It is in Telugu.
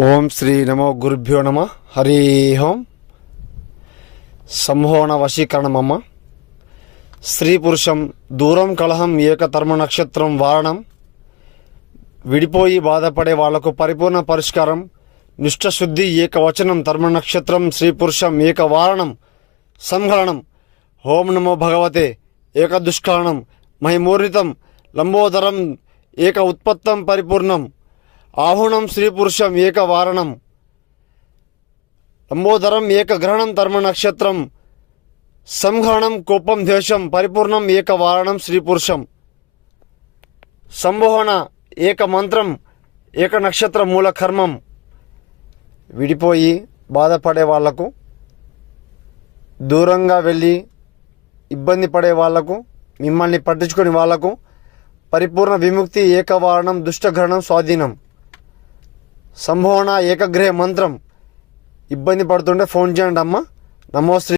ఓం శ్రీ నమో గురుభ్యో నమ. హరి ఓం. సంహోణ వశీకరణమమ్మ. స్త్రీ పురుషం దూరం కలహం ఏకధర్మ నక్షత్రం వారణం. విడిపోయి బాధపడే వాళ్లకు పరిపూర్ణ పరిష్కారం. నిష్టశుద్ధి ఏకవచనం ధర్మ నక్షత్రం స్త్రీ పురుషం ఏక వారణం సంహరణం. ఓం నమో భగవతే ఏకదుష్కరణం మహిమూర్ణితం లంబోదరం ఏక ఉత్పత్తం పరిపూర్ణం. ఆహుణం స్త్రీ పురుషం ఏక వారణం లంబోదరం ఏక గ్రహణం ధర్మ నక్షత్రం సంహరణం కోపం ద్వేషం పరిపూర్ణం ఏక వారణం స్త్రీ పురుషం. సంబోహన ఏక మంత్రం ఏక నక్షత్ర మూల కర్మం. విడిపోయి బాధపడే వాళ్లకు, దూరంగా వెళ్ళి ఇబ్బంది పడే వాళ్లకు, మిమ్మల్ని పట్టించుకునే వాళ్లకు పరిపూర్ణ విముక్తి ఏకవారణం దుష్టగ్రహణం స్వాధీనం. సంభోవన ఏకగ్రహ మంత్రం. ఇబ్బంది పడుతుంటే ఫోన్ చేయండి అమ్మ. నమో శ్రీ